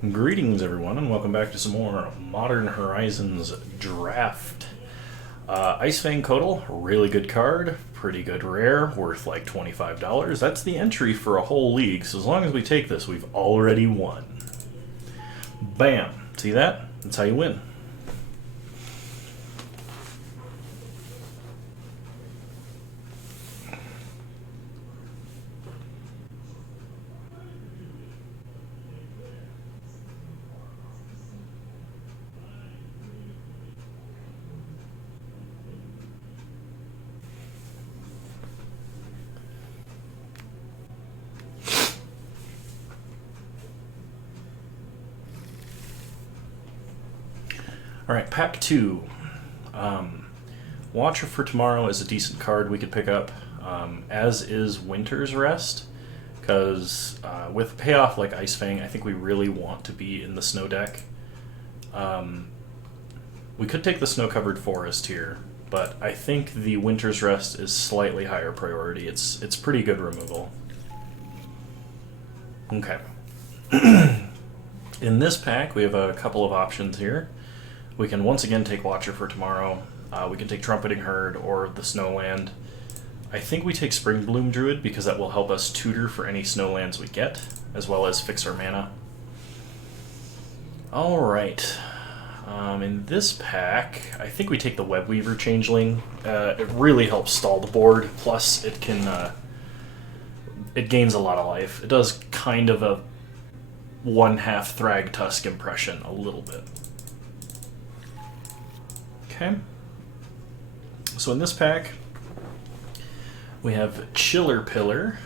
Greetings, everyone, and welcome back to some more Modern Horizons draft. Ice Fang Kotal, really good card, pretty good rare, worth like $25. That's the entry for a whole league, so as long as we take this, we've already won. Bam! See that? That's how you win. Alright, pack 2. Watcher for Tomorrow is a decent card we could pick up, as is Winter's Rest, because with payoff like Ice Fang, I think we really want to be in the snow deck. We could take the Snow-Covered Forest here, but I think the Winter's Rest is slightly higher priority. It's pretty good removal. Okay. In this pack, we have a couple of options here. We can once again take Watcher for Tomorrow. We can take Trumpeting Herd or the Snowland. I think we take Spring Bloom Druid because that will help us tutor for any Snowlands we get, as well as fix our mana. Alright. In this pack, I think we take the Webweaver Changeling. It really helps stall the board, plus it can... it gains a lot of life. It does kind of a 1/2 Thragtusk impression, a little bit. Okay. So in this pack, we have Chiller Pillar,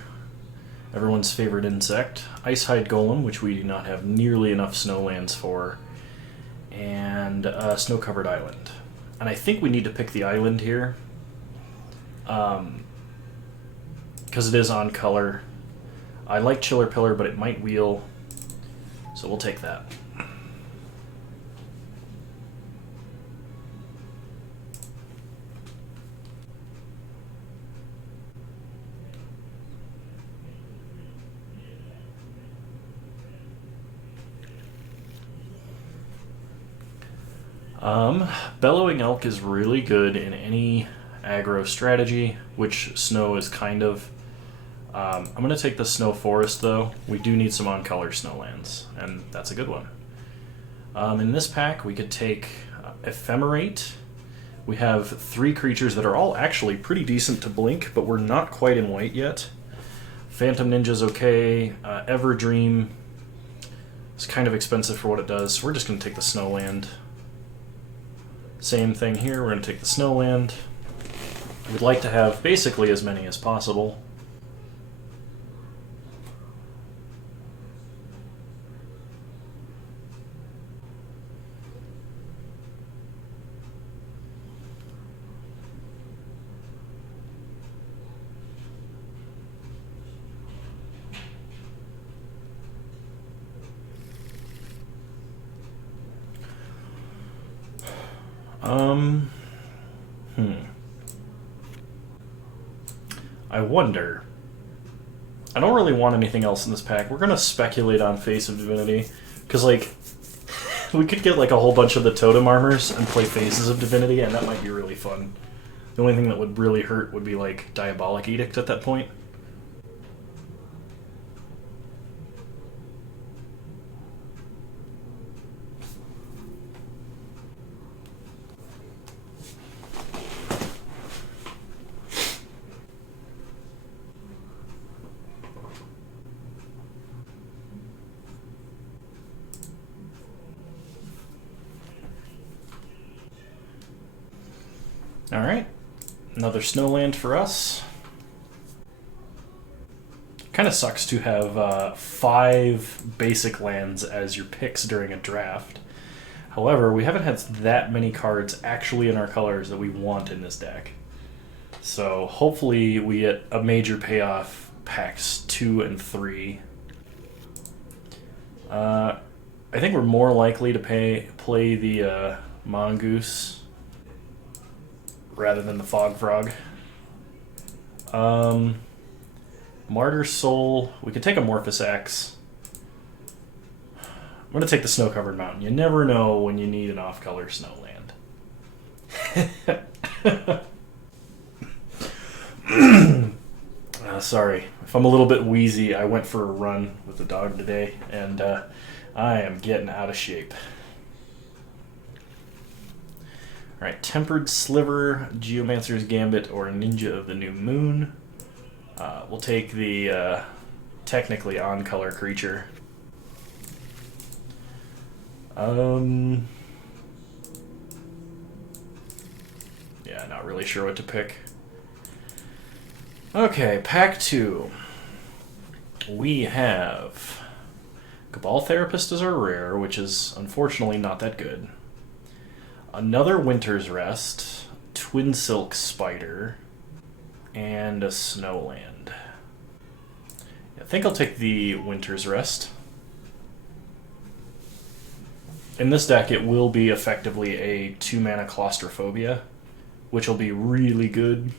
everyone's favorite insect, Icehide Golem, which we do not have nearly enough snowlands for, and Snow-Covered Island. And I think we need to pick the island here, because it is on color. I like Chiller Pillar, but it might wheel, so we'll take that. Bellowing Elk is really good in any aggro strategy, which Snow is kind of. I'm going to take the Snow Forest, though. We do need some on-color Snowlands, and that's a good one. In this pack, we could take Ephemerate. We have 3 creatures that are all actually pretty decent to blink, but we're not quite in white yet. Phantom Ninja's okay. Everdream is kind of expensive for what it does, so we're just going to take the Snowland. Same thing here, we're going to take the Snowland. We'd like to have basically as many as possible. I wonder. I don't really want anything else in this pack. We're gonna speculate on Face of Divinity, because like we could get like a whole bunch of the totem armors and play Faces of Divinity, and that might be really fun. The only thing that would really hurt would be like Diabolic Edict at that point. Alright, another Snowland for us. Kind of sucks to have 5 basic lands as your picks during a draft. However, we haven't had that many cards actually in our colors that we want in this deck. So hopefully we get a major payoff packs 2 and 3. I think we're more likely to play the Mongoose rather than the Fog Frog. Martyr Soul. We could take Amorphous Axe. I'm going to take the snow-covered mountain. You never know when you need an off-color snow land. Sorry. If I'm a little bit wheezy, I went for a run with the dog today, and I am getting out of shape. Alright, Tempered Sliver, Geomancer's Gambit, or Ninja of the New Moon. We'll take the technically on-color creature. Yeah, not really sure what to pick. Okay, pack 2. We have Cabal Therapist as our rare, which is unfortunately not that good. Another Winter's Rest, Twin Silk Spider, and a Snowland. I think I'll take the Winter's Rest. In this deck, it will be effectively a 2-mana Claustrophobia, which will be really good.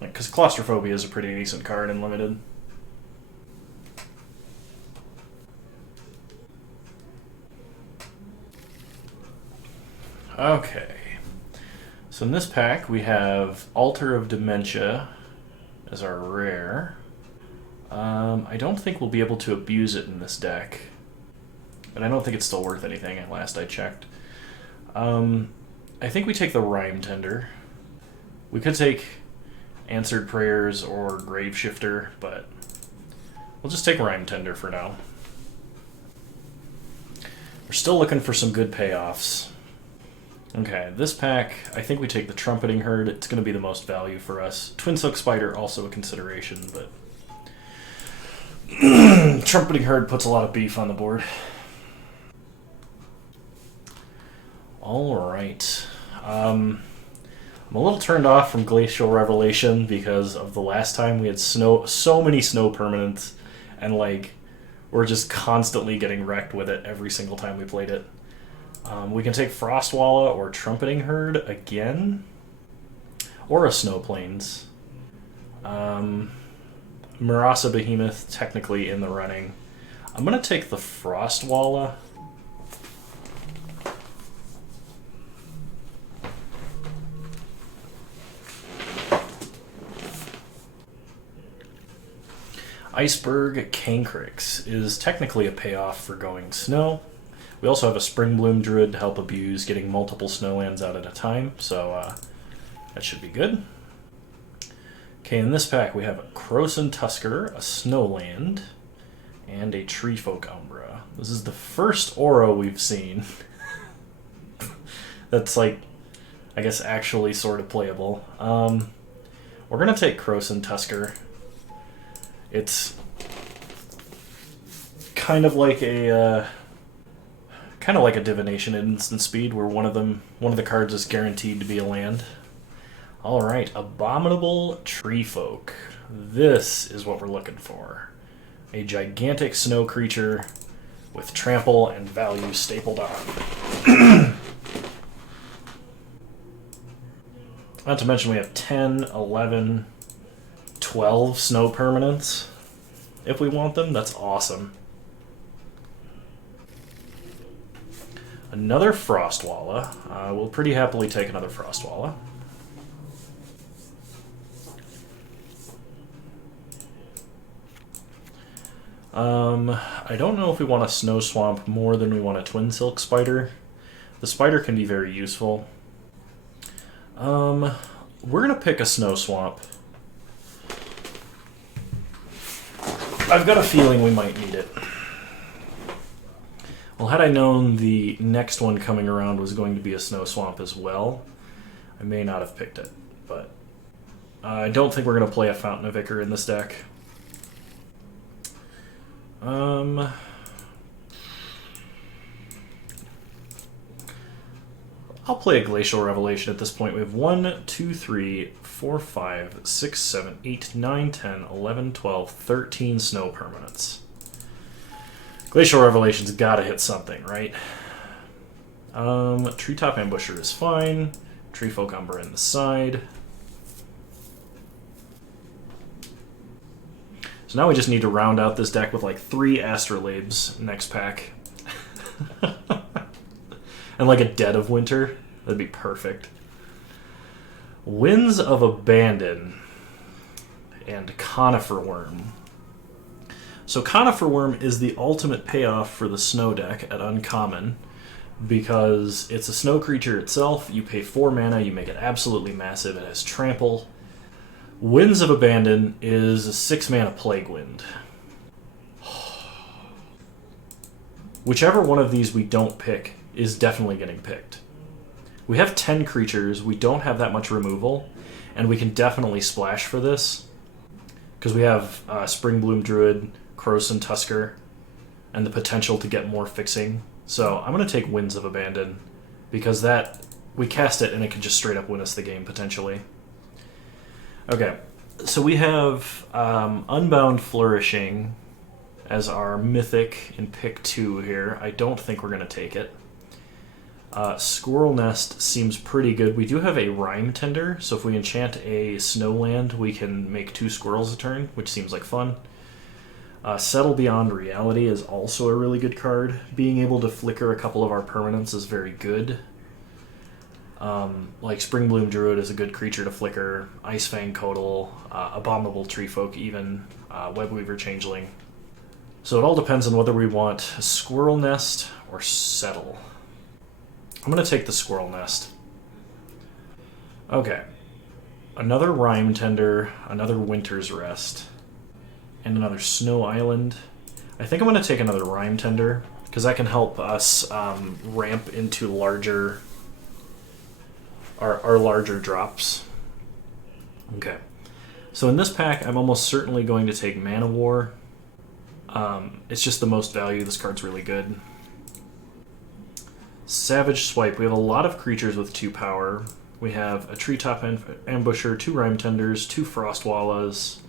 Because Claustrophobia is a pretty decent card in Limited. Okay. So in this pack, we have Altar of Dementia as our rare. I don't think we'll be able to abuse it in this deck. And I don't think it's still worth anything at last I checked. I think we take the Rhyme Tender. We could take Answered Prayers or Grave Shifter, but we'll just take Rhyme Tender for now. We're still looking for some good payoffs. Okay, this pack, I think we take the Trumpeting Herd. It's going to be the most value for us. Twin Silk Spider, also a consideration, but Trumpeting Herd puts a lot of beef on the board. Alright. I'm a little turned off from Glacial Revelation because of the last time we had so many snow permanents, and like we're just constantly getting wrecked with it every single time we played it. We can take Frostwalla or Trumpeting Herd again, or a Snow Plains. Murasa Behemoth technically in the running. I'm gonna take the Frostwalla. Iceberg Cancrix is technically a payoff for going snow. We also have a Springbloom Druid to help abuse getting multiple snowlands out at a time, so that should be good. Okay, in this pack we have a Krosan Tusker, a Snowland, and a Treefolk Umbra. This is the first Oro we've seen that's like, I guess, actually sort of playable. We're going to take Krosan Tusker. It's kind of like a Divination Instant Speed, where one of the cards is guaranteed to be a land. All right, Abominable Treefolk. This is what we're looking for. A gigantic snow creature with trample and value stapled on. Not to mention we have 10, 11, 12 snow permanents. If we want them, that's awesome. Another Frostwalla. We'll pretty happily take another Frostwalla. I don't know if we want a Snow Swamp more than we want a Twin Silk Spider. The Spider can be very useful. We're going to pick a Snow Swamp. I've got a feeling we might need it. Well, had I known the next one coming around was going to be a Snow Swamp as well, I may not have picked it. But I don't think we're going to play a Fountain of Ichor in this deck. I'll play a Glacial Revelation at this point. We have 1, 2, 3, 4, 5, 6, 7, 8, 9, 10, 11, 12, 13 snow permanents. Glacial Revelation's gotta hit something, right? Treetop Ambusher is fine. Treefolk Umbra in the side. So now we just need to round out this deck with like 3 Astrolabes next pack. And like a Dead of Winter. That'd be perfect. Winds of Abandon and Conifer Worm. So Conifer Worm is the ultimate payoff for the snow deck at Uncommon, because it's a snow creature itself. You pay 4 mana, you make it absolutely massive. It has trample. Winds of Abandon is a 6 mana Plague Wind. Whichever one of these we don't pick is definitely getting picked. We have 10 creatures, we don't have that much removal, and we can definitely splash for this, because we have Springbloom Druid, Krosan Tusker, and the potential to get more fixing. So I'm going to take Winds of Abandon, because that we cast it and it can just straight up win us the game, potentially. Okay, so we have Unbound Flourishing as our mythic in pick 2 here. I don't think we're going to take it. Squirrel Nest seems pretty good. We do have a Rime Tender, so if we enchant a Snowland, we can make 2 squirrels a turn, which seems like fun. Settle Beyond Reality is also a really good card. Being able to flicker a couple of our permanents is very good. Like Springbloom Druid is a good creature to flicker. Ice Fang Codal, Abominable Treefolk even, Webweaver Changeling. So it all depends on whether we want Squirrel Nest or Settle. I'm going to take the Squirrel Nest. Okay. Another Rime Tender, another Winter's Rest, and another Snow Island. I think I'm going to take another Rime Tender, because that can help us ramp into larger... our larger drops. Okay. So in this pack, I'm almost certainly going to take Mana War. It's just the most value. This card's really good. Savage Swipe. We have a lot of creatures with 2 power. We have a Treetop Ambusher, 2 Rime Tenders, 2 Frostwallas,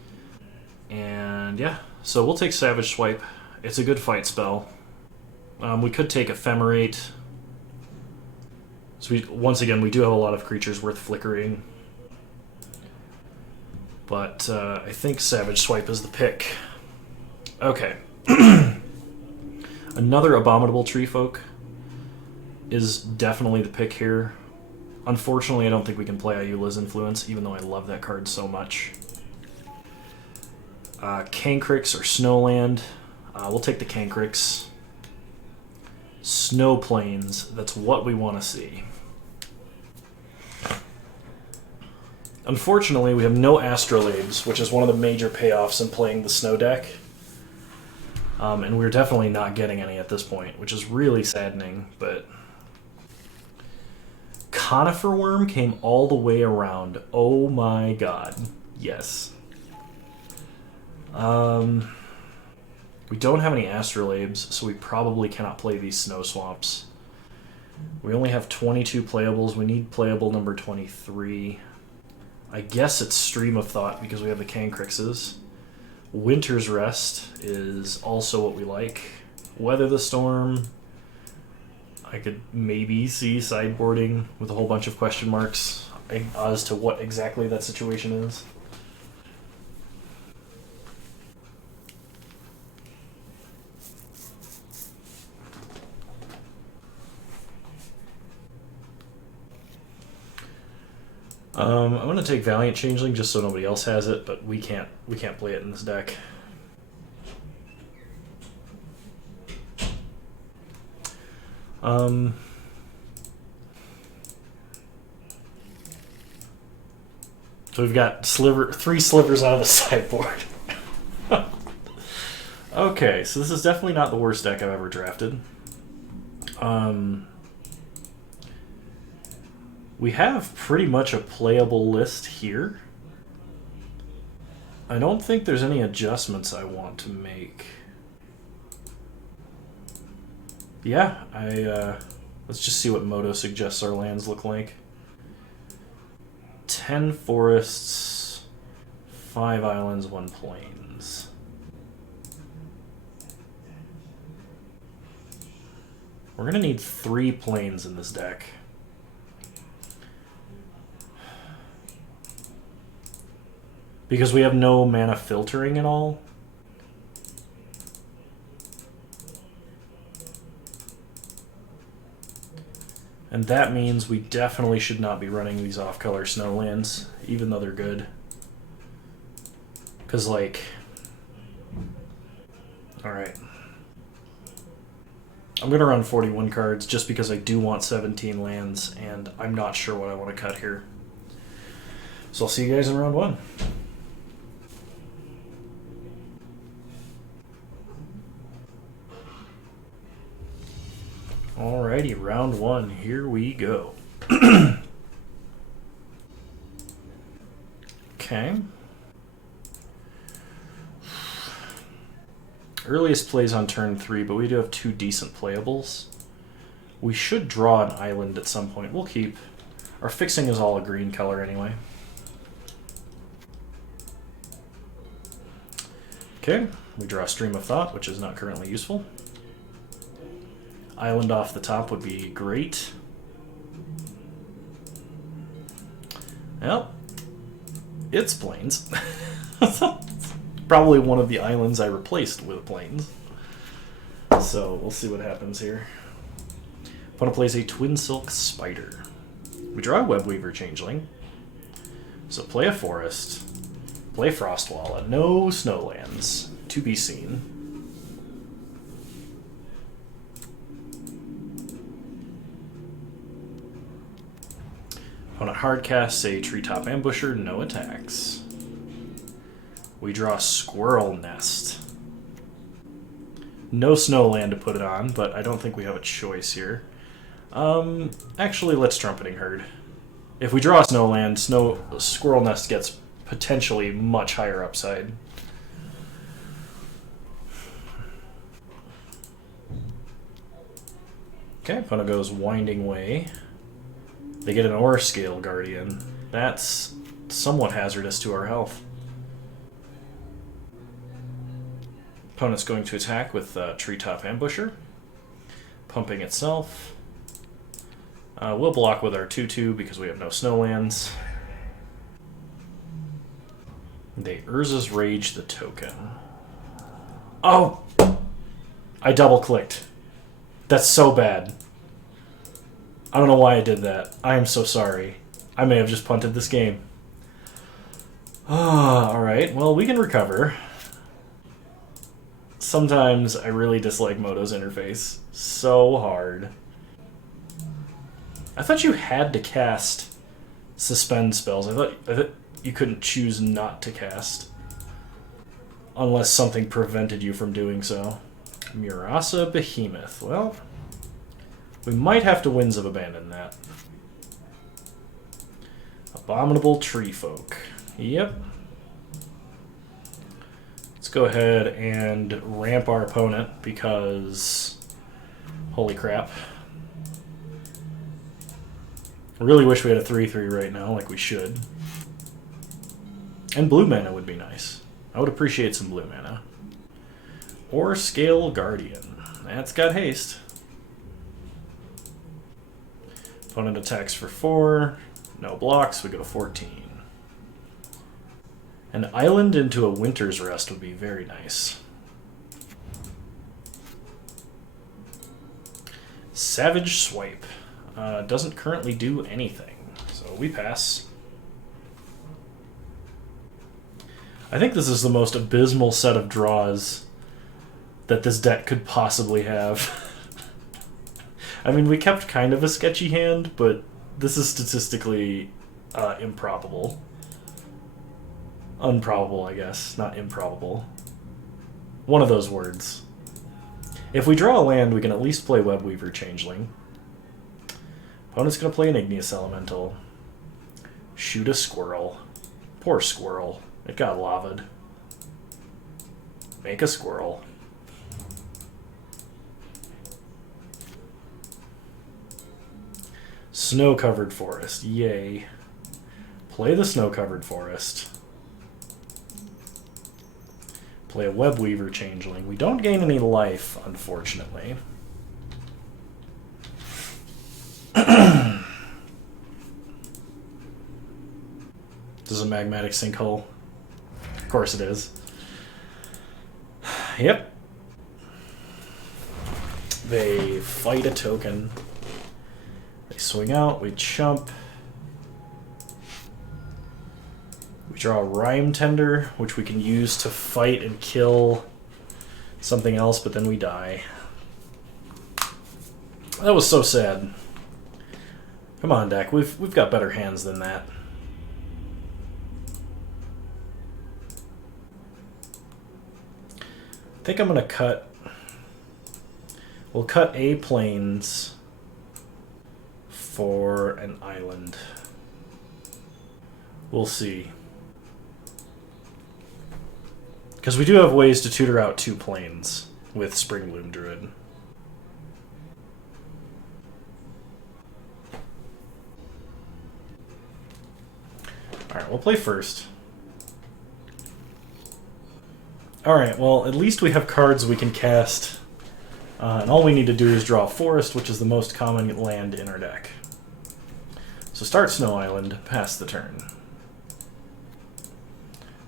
and yeah. So we'll take Savage Swipe. It's a good fight spell. We could take Ephemerate. So once again, we do have a lot of creatures worth flickering. But I think Savage Swipe is the pick. Okay. Another Abominable Treefolk is definitely the pick here. Unfortunately, I don't think we can play Ayula's Influence, even though I love that card so much. Cancrix or Snowland. We'll take the Cancrix. Snow Plains. That's what we want to see. Unfortunately, we have no Astrolabes, which is one of the major payoffs in playing the Snow deck. And we're definitely not getting any at this point, which is really saddening, but... Conifer Worm came all the way around. Oh my god. Yes. We don't have any Astrolabes, so we probably cannot play these Snow Swamps. We only have 22 playables. We need playable number 23. I guess it's Stream of Thought because we have the Cancrixes. Winter's Rest is also what we like. Weather the Storm. I could maybe see sideboarding with a whole bunch of question marks as to what exactly that situation is. I'm gonna take Valiant Changeling just so nobody else has it, but we can't play it in this deck. So we've got 3 slivers out of the sideboard. Okay, so this is definitely not the worst deck I've ever drafted. We have pretty much a playable list here. I don't think there's any adjustments I want to make. Yeah, let's just see what Moto suggests our lands look like. 10 forests, 5 islands, 1 plains. We're gonna need 3 plains in this deck. Because we have no mana filtering at all. And that means we definitely should not be running these off-color snow lands, even though they're good. Because, like... Alright. I'm going to run 41 cards just because I do want 17 lands, and I'm not sure what I want to cut here. So I'll see you guys in round 1. Alrighty, round 1, here we go. Okay. Earliest plays on turn 3, but we do have 2 decent playables. We should draw an island at some point. We'll keep. Our fixing is all a green color anyway. Okay, we draw a Stream of Thought, which is not currently useful. Island off the top would be great. Well, it's plains. Probably one of the islands I replaced with plains. So we'll see what happens here. Opponent plays a Twin Silk Spider. We draw a Webweaver Changeling. So play a Forest. Play Frostwalla. No Snowlands. To be seen. Opponent hardcasts a Treetop Ambusher. No attacks. We draw Squirrel Nest. No Snowland to put it on, but I don't think we have a choice here. Actually, let's Trumpeting Herd. If we draw a Snowland, Squirrel Nest gets potentially much higher upside. Okay, opponent goes Winding Way. They get an Scale Guardian. That's somewhat hazardous to our health. Opponent's going to attack with Treetop Ambusher. Pumping itself. We'll block with our 2/2 because we have no Snowlands. They Urza's Rage the token. Oh! I double-clicked. That's so bad. I don't know why I did that. I am so sorry. I may have just punted this game. Alright, well, we can recover. Sometimes I really dislike Moto's interface. So hard. I thought you had to cast suspend spells. I thought you couldn't choose not to cast. Unless something prevented you from doing so. Murasa Behemoth. Well, we might have to Winds of Abandon that. Abominable Tree Folk. Yep. Let's go ahead and ramp our opponent because... Holy crap. I really wish we had a 3/3 right now, like we should. And blue mana would be nice. I would appreciate some blue mana. Or Scale Guardian. That's got haste. Opponent attacks for 4. No blocks, we go to 14. An island into a Winter's Rest would be very nice. Savage Swipe. Doesn't currently do anything, so we pass. I think this is the most abysmal set of draws that this deck could possibly have. I mean, we kept kind of a sketchy hand, but this is statistically improbable. Unprobable, I guess, not improbable. One of those words. If we draw a land, we can at least play Webweaver Changeling. Opponent's going to play an Igneous Elemental. Shoot a squirrel. Poor squirrel. It got lava'd. Make a squirrel. Snow-covered forest. Yay. Play the snow-covered forest. Play a Webweaver Changeling. We don't gain any life, unfortunately. This is a magmatic sinkhole. Of course it is. Yep. They fight a token. They swing out, we chump. We draw a Rhyme Tender, which we can use to fight and kill something else, but then we die. That was so sad. Come on, deck. We've got better hands than that. I think I'm gonna cut. We'll cut a plains for an island. We'll see. Because we do have ways to tutor out 2 plains with Springbloom Druid. Alright, we'll play first. Alright, well, at least we have cards we can cast. And all we need to do is draw a forest, which is the most common land in our deck. So start Snow Island, pass the turn.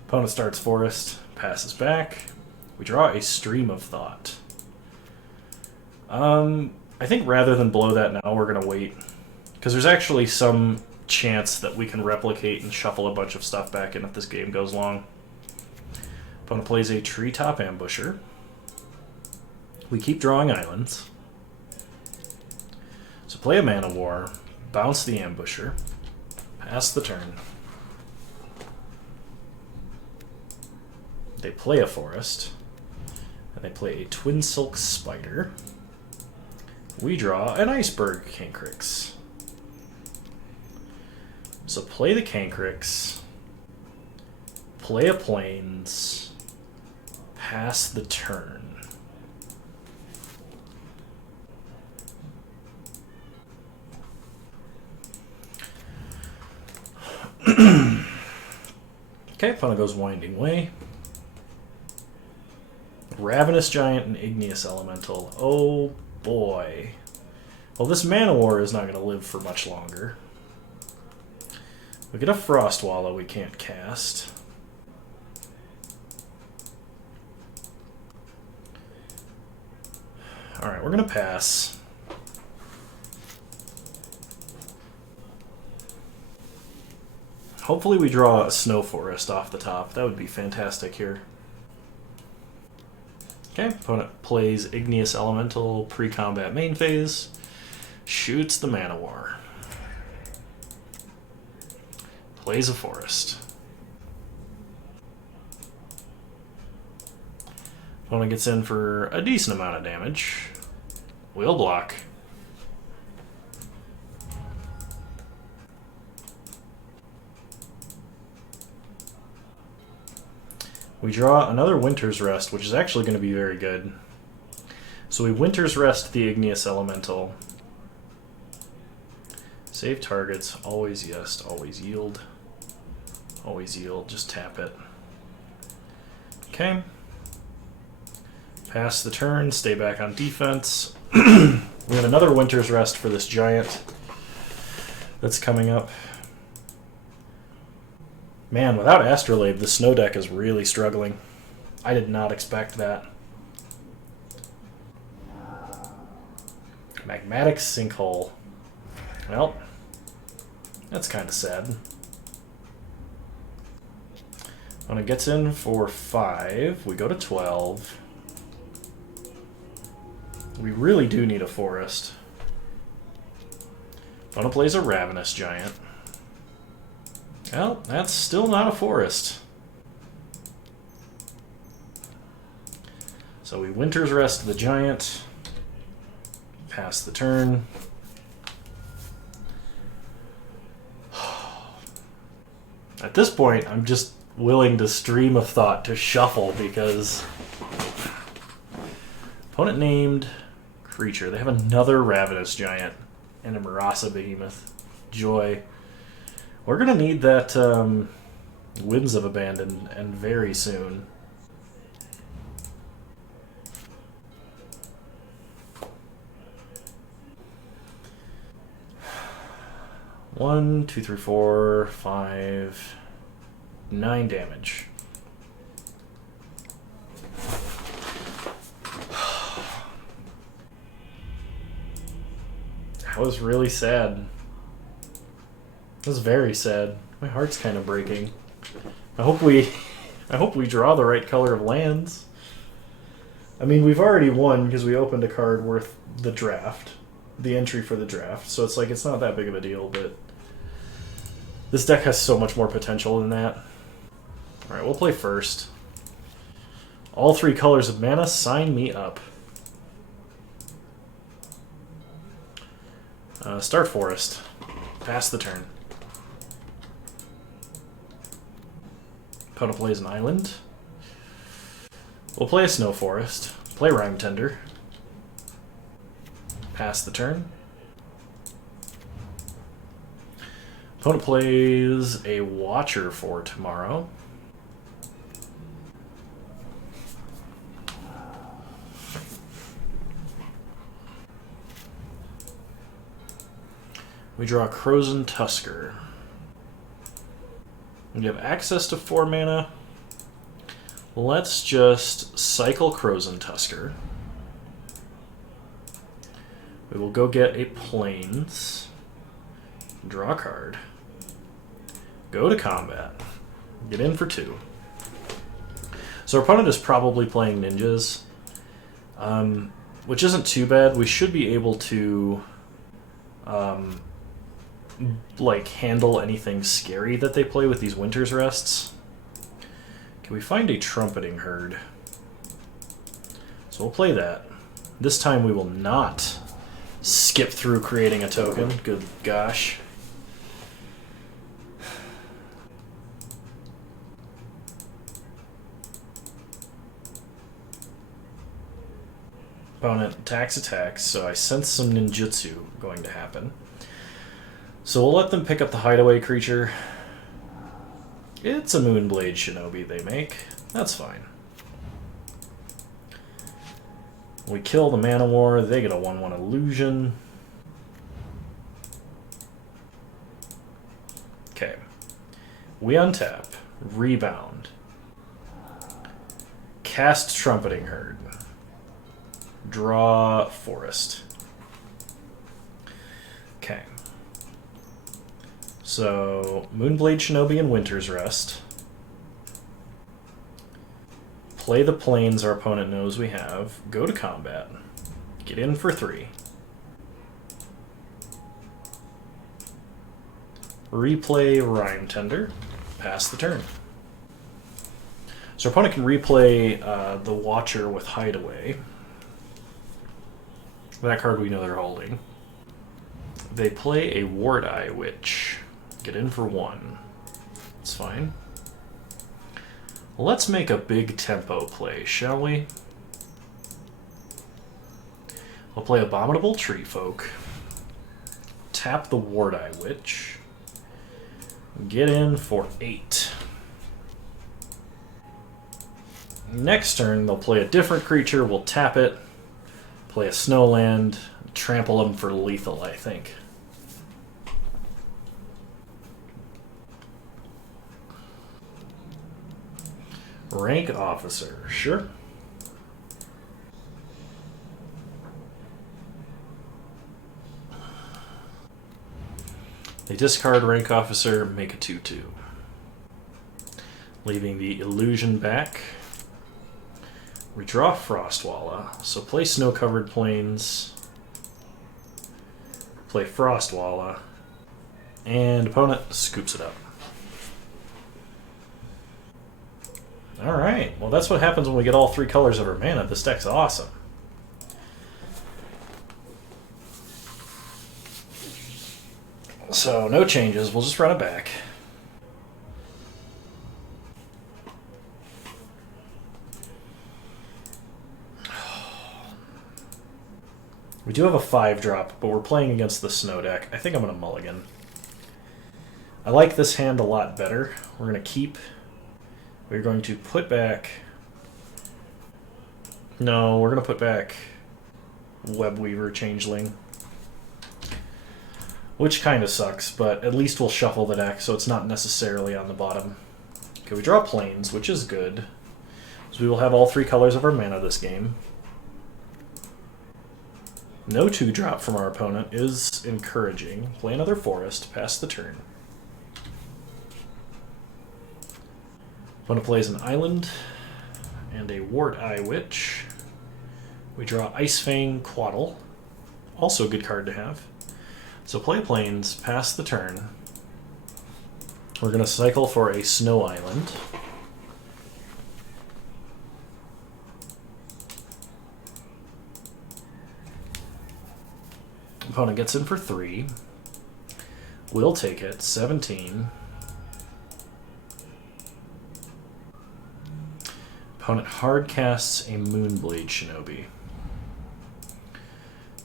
Opponent starts forest, passes back. We draw a Stream of Thought. I think rather than blow that now, we're going to wait. Because there's actually some chance that we can replicate and shuffle a bunch of stuff back in if this game goes long. Opponent plays a Treetop Ambusher. We keep drawing islands. So play a Mana War, bounce the Ambusher, pass the turn. They play a forest, and they play a Twin Silk Spider. We draw an Iceberg Cancrix. So play the Cancrix, play a Plains, pass the turn. Okay, opponent goes Winding Way. Ravenous Giant and Igneous Elemental. Oh boy. Well, this Mana War is not going to live for much longer. We get a Frost Wallow we can't cast. Alright, we're going to pass. Hopefully we draw a Snow Forest off the top. That would be fantastic here. Okay, opponent plays Igneous Elemental pre-combat main phase. Shoots the Mana War. Plays a forest. Opponent gets in for a decent amount of damage. We'll block. We draw another Winter's Rest, which is actually going to be very good. So we Winter's Rest the Igneous Elemental. Save targets, always yes, always yield. Always yield, just tap it. Okay. Pass the turn, stay back on defense. We have another Winter's Rest for this giant that's coming up. Man, without Astrolabe, the snow deck is really struggling. I did not expect that. Magmatic Sinkhole. Well, that's kind of sad. When it gets in for 5, we go to 12. We really do need a forest. Opponent plays a Ravenous Giant. Well, that's still not a forest. So we Winter's Rest the giant. Pass the turn. At this point, I'm just willing to Stream of Thought to shuffle because opponent named creature. They have another Ravenous Giant and a Marasa Behemoth. Joy. We're going to need that Winds of Abandon, and very soon. One, two, three, four, 5, 9 damage. That was really sad. That was very sad. My heart's kind of breaking. I hope we draw the right color of lands. I mean, we've already won because we opened a card worth the draft, the entry for the draft. So it's like it's not that big of a deal, but this deck has so much more potential than that. All right, we'll play first. All 3 colors of mana, sign me up. Start Forest. Pass the turn. Opponent plays an island. We'll play a Snow Forest. Play Rime Tender. Pass the turn. Opponent plays a Watcher for tomorrow. We draw Crozen Tusker. We have access to 4 mana. Let's just cycle Crozen Tusker. We will go get a Plains. Draw a card. Go to combat. Get in for 2. So our opponent is probably playing ninjas, which isn't too bad. We should be able to like handle anything scary that they play with these Winter's Rests. Can we find a Trumpeting Herd? So we'll play that. This time we will not skip through creating a token. Good gosh. Opponent attacks, so I sense some ninjutsu going to happen. So we'll let them pick up the hideaway creature. It's a Moonblade Shinobi they make. That's fine. We kill the Mana War, they get a 1/1 illusion. Okay. We untap, rebound, cast Trumpeting Herd, draw Forest. Okay. So, Moonblade Shinobi and Winter's Rest. Play the Plains our opponent knows we have. Go to combat. Get in for 3. Replay Rime Tender. Pass the turn. So our opponent can replay the Watcher with Hideaway. That card we know they're holding. They play a Ward-Eye Witch. Get in for 1. It's fine. Let's make a big tempo play, shall we? I'll play Abominable Tree Folk. Tap the Ward-Eye Witch. Get in for 8. Next turn, they'll play a different creature. We'll tap it. Play a Snowland. Trample them for lethal, I think. Rank Officer, sure. They discard Rank Officer, make a 2/2. Leaving the illusion back. We draw Frostwalla, so play Snow-Covered Plains. Play Frostwalla. And opponent scoops it up. Alright, well that's what happens when we get all 3 colors of our mana. This deck's awesome. So, no changes, we'll just run it back. We do have a 5-drop, but we're playing against the Snow deck. I think I'm going to mulligan. I like this hand a lot better. We're going to keep... We're going to put back... No, we're going to put back Webweaver Changeling. Which kind of sucks, but at least we'll shuffle the deck so it's not necessarily on the bottom. Okay, we draw Plains, which is good. So we will have all 3 colors of our mana this game. No 2-drop from our opponent is encouraging. Play another forest, pass the turn. Opponent plays an island and a Wart Eye Witch. We draw Ice Fang Quaddle. Also a good card to have. So play plains, pass the turn. We're going to cycle for a Snow Island. Opponent gets in for 3. We'll take it, 17. Opponent hard casts a Moonblade Shinobi.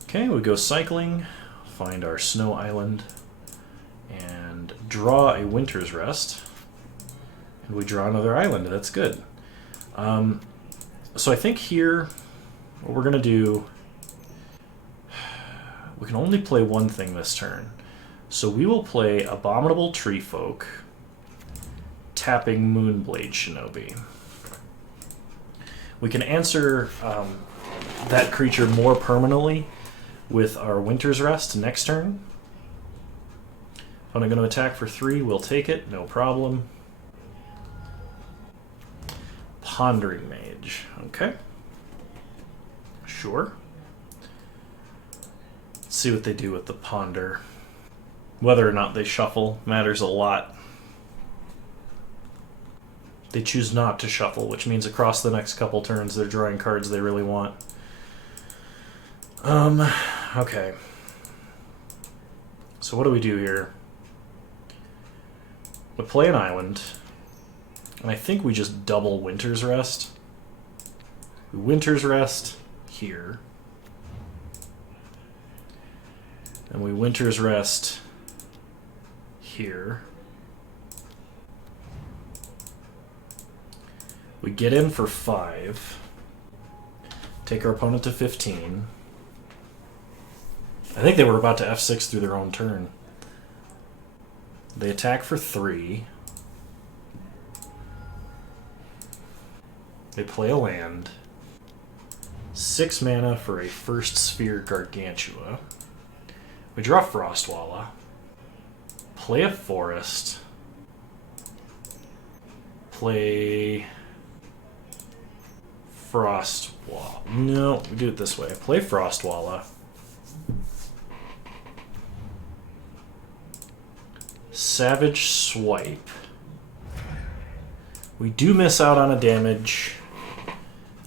Okay, we go cycling, find our Snow Island, and draw a Winter's Rest. And we draw another island. That's good. So I think here, what we're going to do, we can only play one thing this turn. So we will play Abominable Tree Folk, tapping Moonblade Shinobi. We can answer that creature more permanently with our Winter's Rest next turn. When I'm going to attack for 3, we'll take it, no problem. Pondering Mage, okay. Sure. Let's see what they do with the Ponder. Whether or not they shuffle matters a lot. They choose not to shuffle, which means across the next couple turns they're drawing cards they really want. Okay. So what do we do here? We play an island, and I think we just double Winter's Rest. We Winter's Rest here. And we Winter's Rest here. We get in for 5. Take our opponent to 15. I think they were about to F6 through their own turn. They attack for 3. They play a land. 6 mana for a First Sphere Gargantua. We draw Frostwalla. Play a forest. Play Frostwalla. No, we do it this way. Play Frostwalla. Savage Swipe. We do miss out on a damage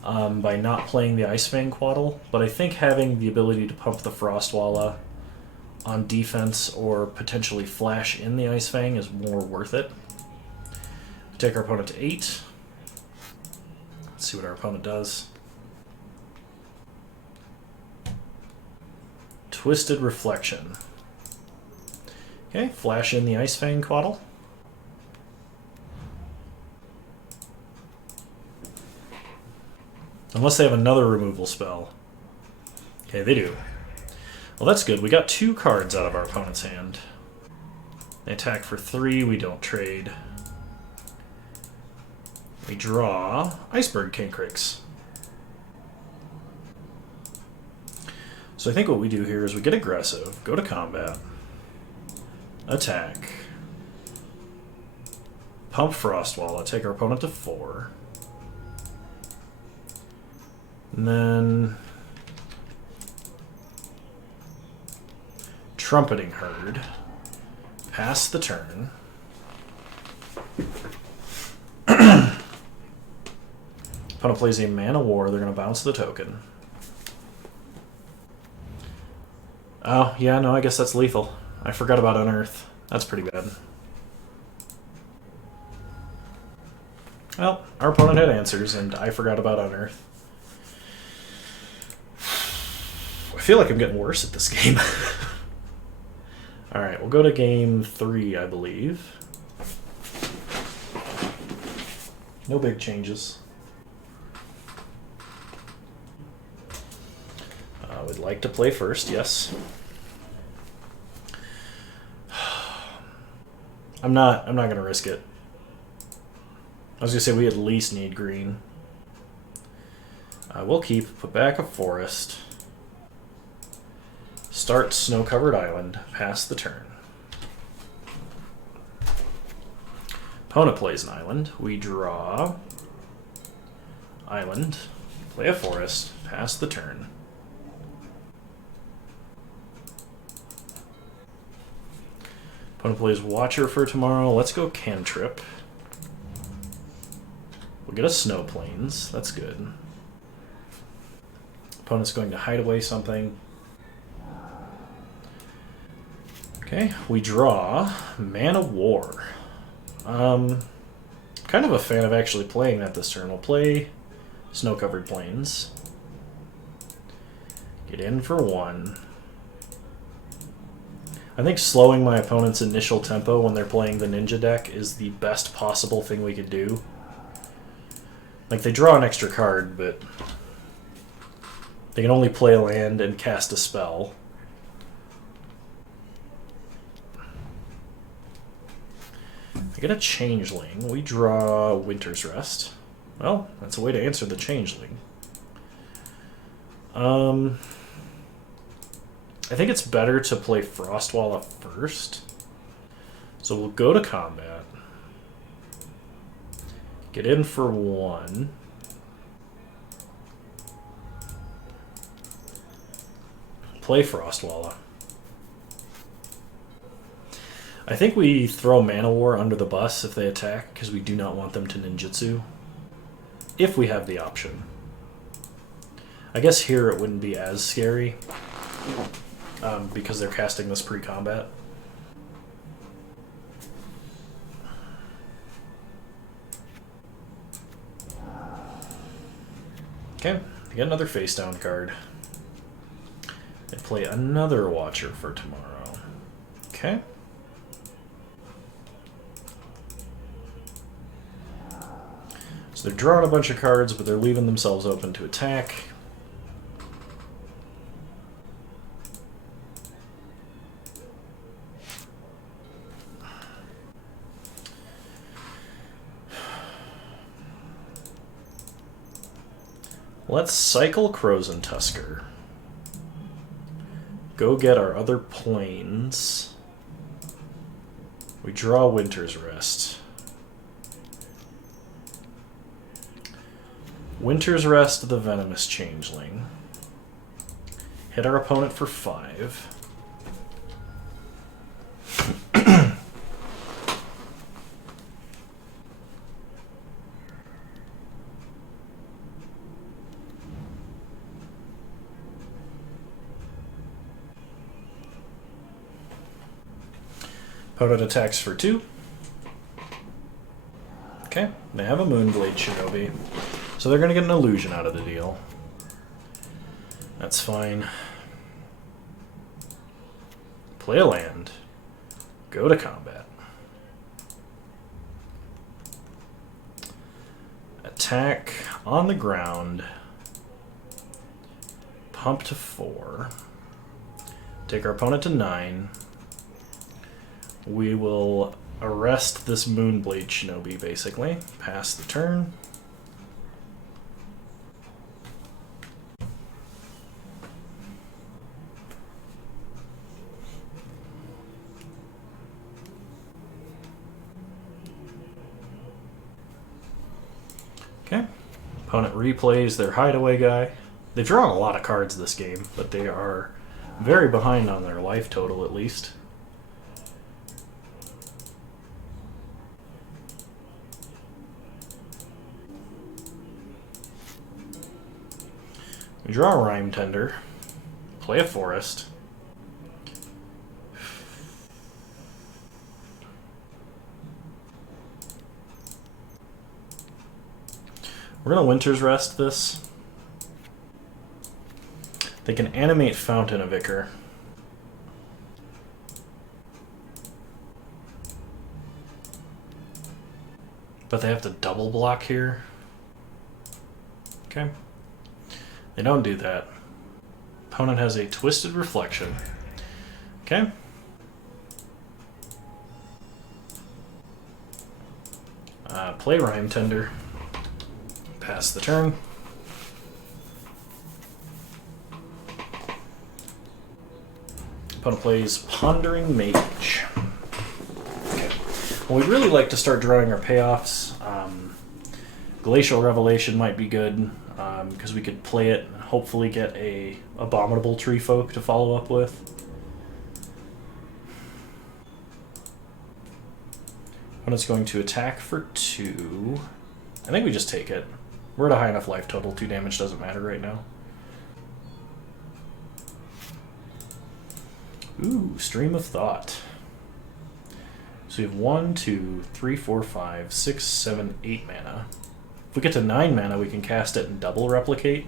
by not playing the Ice Fang Quaddle, but I think having the ability to pump the Frostwalla on defense or potentially flash in the Ice Fang is more worth it. We take our opponent to 8. Let's see what our opponent does. Twisted Reflection. Okay, flash in the Ice Fang Quaddle. Unless they have another removal spell. Okay, they do. Well, that's good. We got 2 cards out of our opponent's hand. They attack for 3. We don't trade. We draw Iceberg Kinkrix. So I think what we do here is we get aggressive, go to combat, attack, pump Frostwalla, take our opponent to 4, and then Trumpeting Herd, pass the turn. Opponent plays a Mana War, they're going to bounce the token. Oh, yeah, no, I guess that's lethal. I forgot about Unearth. That's pretty bad. Well, our opponent had answers, and I forgot about Unearth. I feel like I'm getting worse at this game. Alright, we'll go to game 3, I believe. No big changes. Would like to play first, yes. I'm not gonna risk it. I was gonna say we at least need green. We'll keep, put back a forest. Start snow-covered island. Pass the turn. Opponent plays an island. We draw island. Play a forest. Pass the turn. Opponent plays Watcher for tomorrow. Let's go Cantrip. We'll get a Snow Plains. That's good. Opponent's going to hide away something. Okay, we draw Man of War. Kind of a fan of actually playing that this turn. We'll play Snow-Covered Plains. Get in for 1. I think slowing my opponent's initial tempo when they're playing the ninja deck is the best possible thing we could do. Like, they draw an extra card, but they can only play a land and cast a spell. I get a Changeling. We draw Winter's Rest. Well, that's a way to answer the Changeling. I think it's better to play Frostwalla first. So we'll go to combat. Get in for 1. Play Frostwalla. I think we throw Mana War under the bus if they attack, because we do not want them to ninjutsu. If we have the option. I guess here it wouldn't be as scary. Because they're casting this pre-combat. Okay, I get another face down card. I play another Watcher for tomorrow. Okay. So they're drawing a bunch of cards, but they're leaving themselves open to attack. Let's cycle Crows and Tusker. Go get our other planes. We draw Winter's Rest. Winter's Rest, the Venomous Changeling. Hit our opponent for 5. Opponent attacks for 2. Okay, they have a Moonblade Shinobi. So they're going to get an illusion out of the deal. That's fine. Play a land. Go to combat. Attack on the ground. Pump to 4. Take our opponent to 9. We will arrest this Moonblade Shinobi, basically. Pass the turn. Okay. Opponent replays their hideaway guy. They've drawn a lot of cards this game, but they are very behind on their life total, at least. We draw a Rhyme Tender. Play a forest. We're going to Winter's Rest this. They can animate Fountain of Ichor. But they have to double block here. Okay. They don't do that. Opponent has a Twisted Reflection. Okay. Play Rhyme Tender. Pass the turn. Opponent plays Pondering Mage. Okay. Well, we'd really like to start drawing our payoffs. Glacial Revelation might be good, because we could play it and hopefully get a Abominable Tree Folk to follow up with. Opponent's going to attack for 2. I think we just take it. We're at a high enough life total, 2 damage doesn't matter right now. Ooh, Stream of Thought. So we have 1, 2, 3, 4, 5, 6, 7, 8 mana. If we get to 9 mana, we can cast it and double replicate.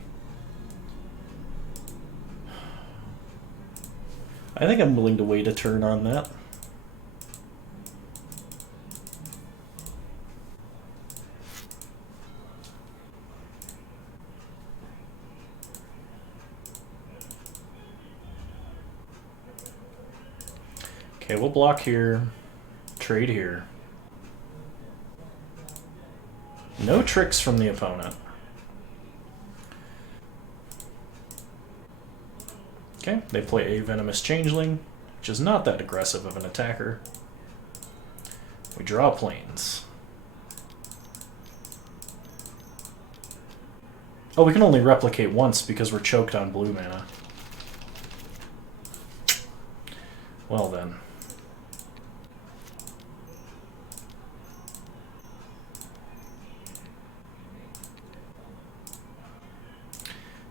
I think I'm willing to wait a turn on that. Okay, we'll block here, trade here. No tricks from the opponent. Okay, they play a Venomous Changeling, which is not that aggressive of an attacker. We draw Plains. Oh, we can only replicate once because we're choked on blue mana. Well then.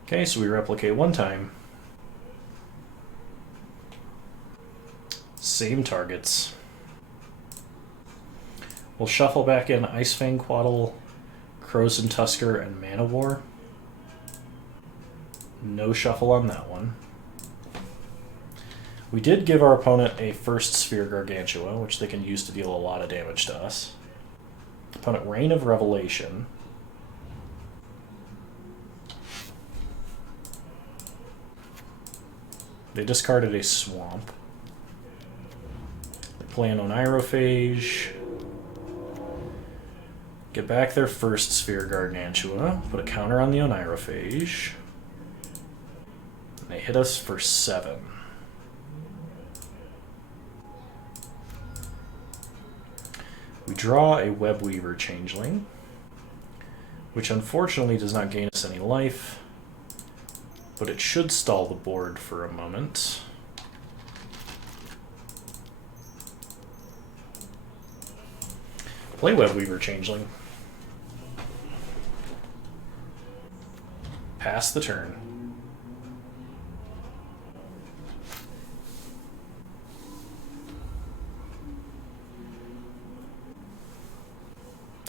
Okay, so we replicate 1 time. Same targets. We'll shuffle back in Ice Fang Quaddle, Crowson Tusker, and Manowar. No shuffle on that one. We did give our opponent a first Sphere Gargantua, which they can use to deal a lot of damage to us. Opponent Reign of Revelation. They discarded a Swamp. They play an Onirophage. Get back their first Sphere Gargantua. Put a counter on the Onirophage. And they hit us for 7. We draw a Webweaver Changeling, which unfortunately does not gain us any life, but it should stall the board for a moment. Play Webweaver Changeling. Pass the turn.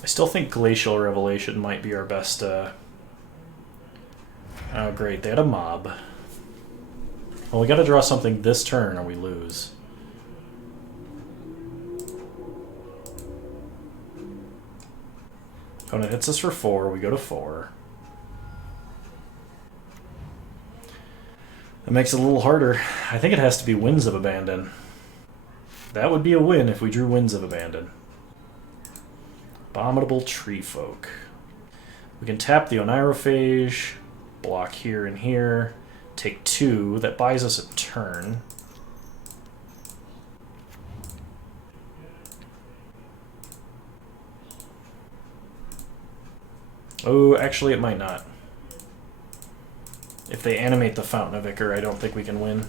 I still think Glacial Revelation might be our best. Oh, great. They had a mob. Well, we gotta draw something this turn or we lose. Opponent hits us for 4. We go to 4. That makes it a little harder. I think it has to be Winds of Abandon. That would be a win if we drew Winds of Abandon. Abominable Tree Folk. We can tap the Onirophage, block here and here, take 2. That buys us a turn. Oh, actually it might not. If they animate the Fountain of Ichor, I don't think we can win.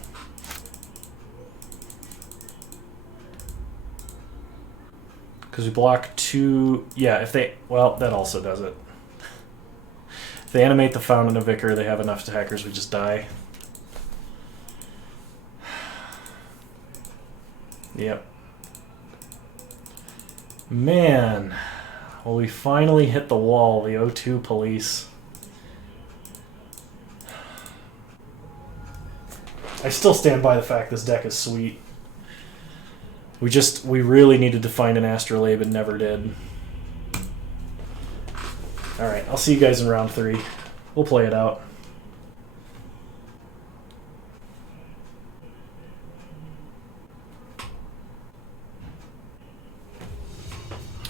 Because we block 2... Yeah, if they... Well, that also does it. If they animate the Fountain of Ichor, they have enough attackers, we just die. Yep. Man. Well, we finally hit the wall, the O2 police. I still stand by the fact this deck is sweet. We really needed to find an Astrolabe and never did. Alright, I'll see you guys in round 3. We'll play it out.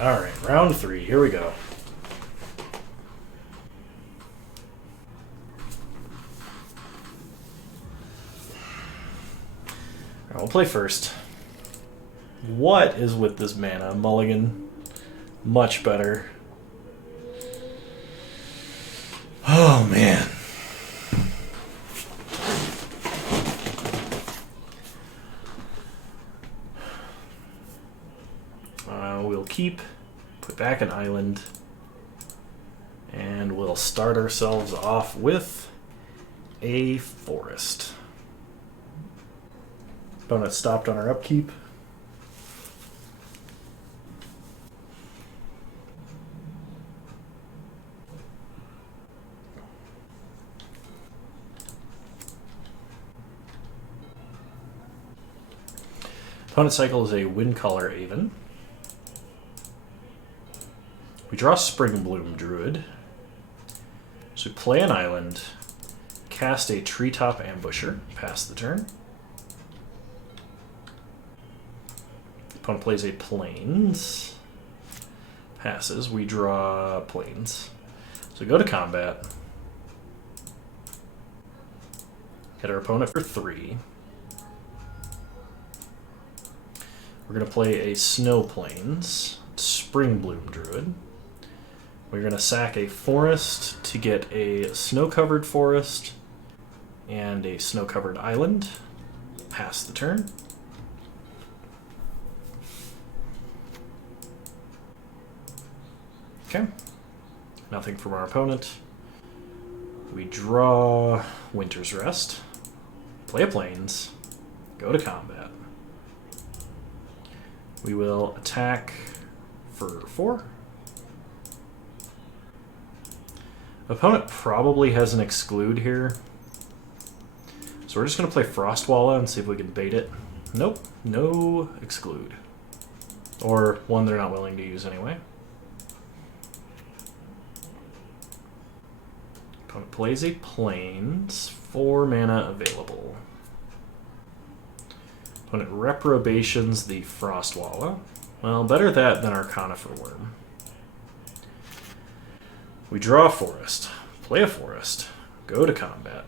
Alright, round 3. Here we go. Alright, we'll play first. What is with this mana? Mulligan. Much better. Oh, man. We'll keep, put back an island, and we'll start ourselves off with a forest. Opponent stopped on our upkeep. Opponent cycle is a Wind Color Aven. We draw Spring Bloom Druid. So we play an island, cast a Treetop Ambusher, pass the turn. Opponent plays a Plains, passes. We draw Plains. So we go to combat. Hit our opponent for 3. We're going to play a Snow Plains, Spring Bloom Druid. We're going to sack a forest to get a snow-covered forest and a snow-covered island. Pass the turn. Okay. Nothing from our opponent. We draw Winter's Rest. Play a Plains. Go to combat. We will attack for 4. Opponent probably has an exclude here. So we're just going to play Frostwalla and see if we can bait it. Nope, no exclude. Or one they're not willing to use anyway. Opponent plays a Plains, 4 mana available. Opponent reprobations the Frostwalla. Well, better that than our Conifer Worm. We draw a forest, play a forest, go to combat,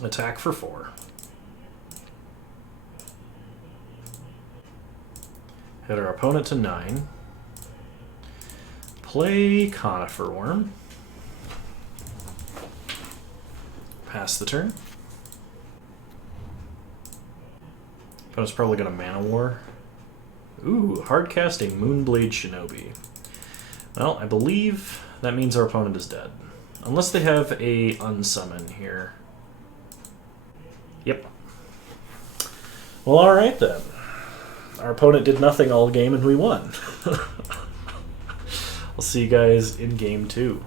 attack for 4. Hit our opponent to 9. Play Conifer Worm. Pass the turn. Opponent's probably going to Mana War. Ooh, hardcast a Moonblade Shinobi. Well, I believe that means our opponent is dead. Unless they have a unsummon here. Yep. Well, alright then. Our opponent did nothing all game and we won. I'll see you guys in game 2.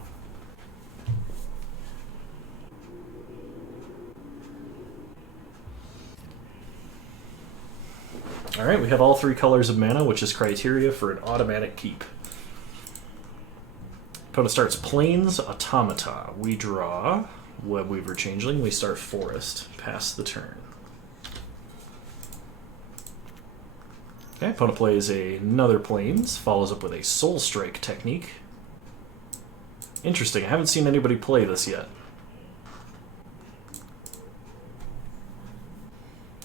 Alright, we have all 3 colors of mana, which is criteria for an automatic keep. Opponent starts Plains Automata. We draw Webweaver Changeling. We start Forest. Pass the turn. Okay, opponent plays another Plains. Follows up with a Soul Strike Technique. Interesting. I haven't seen anybody play this yet.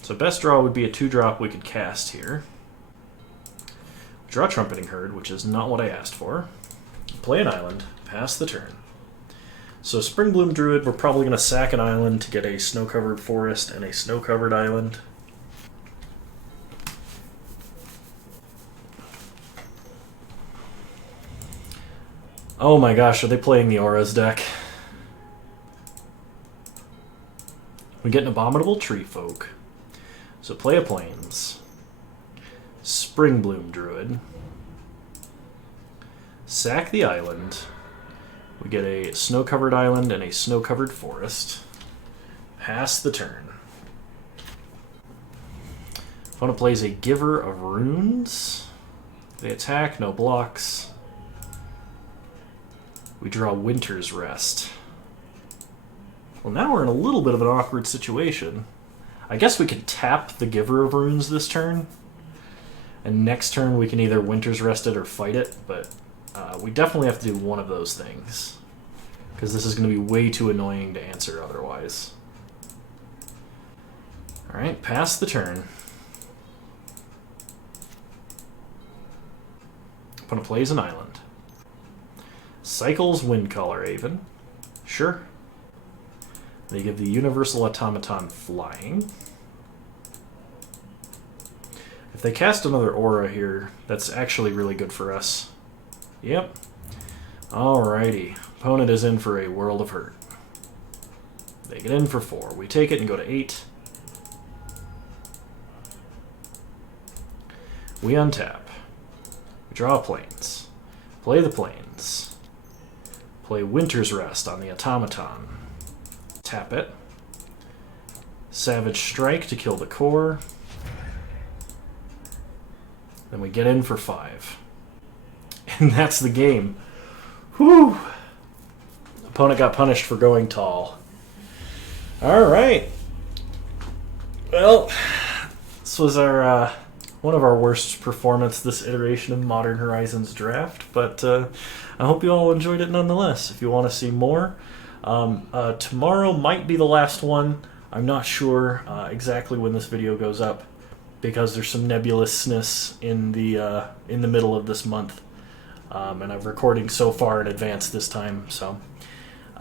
So best draw would be a 2-drop we could cast here. Draw Trumpeting Herd, which is not what I asked for. Play an island, pass the turn. So Spring Bloom Druid, we're probably going to sack an island to get a snow-covered forest and a snow-covered island. Oh my gosh, are they playing the Auras deck? We get an Abominable Tree Folk. So play a Plains. Spring Bloom Druid. Sack the island. We get a snow-covered island and a snow-covered forest. Pass the turn. Opponent plays a Giver of Runes. They attack, no blocks. We draw Winter's Rest. Well, now we're in a little bit of an awkward situation. I guess we could tap the Giver of Runes this turn. And next turn we can either Winter's Rest it or fight it, but we definitely have to do one of those things. Because this is going to be way too annoying to answer otherwise. Alright, pass the turn. Opponent plays an island. Cycles wind color Aven. Sure. They give the Universal Automaton flying. If they cast another aura here, that's actually really good for us. Yep. Alrighty. Opponent is in for a world of hurt. They get in for 4. We take it and go to 8. We untap. We draw planes. Play the planes. Play Winter's Rest on the Automaton. Tap it. Savage Strike to kill the core. Then we get in for 5. And that's the game. Whew! Opponent got punished for going tall. Alright. Well, this was our one of our worst performance this iteration of Modern Horizons draft, but I hope you all enjoyed it nonetheless. If you want to see more, tomorrow might be the last one. I'm not sure exactly when this video goes up, because there's some nebulousness in the middle of this month, and I'm recording so far in advance this time. So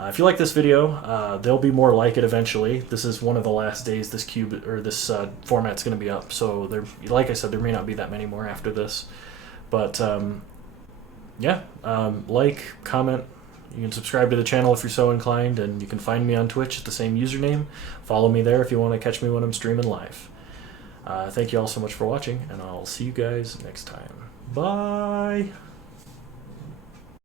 if you like this video, there'll be more like it eventually. This is one of the last days this cube or this format's going to be up. So there, like I said, there may not be that many more after this. But yeah, like, comment. You can subscribe to the channel if you're so inclined, and you can find me on Twitch at the same username. Follow me there if you want to catch me when I'm streaming live. Thank you all so much for watching, and I'll see you guys next time. Bye!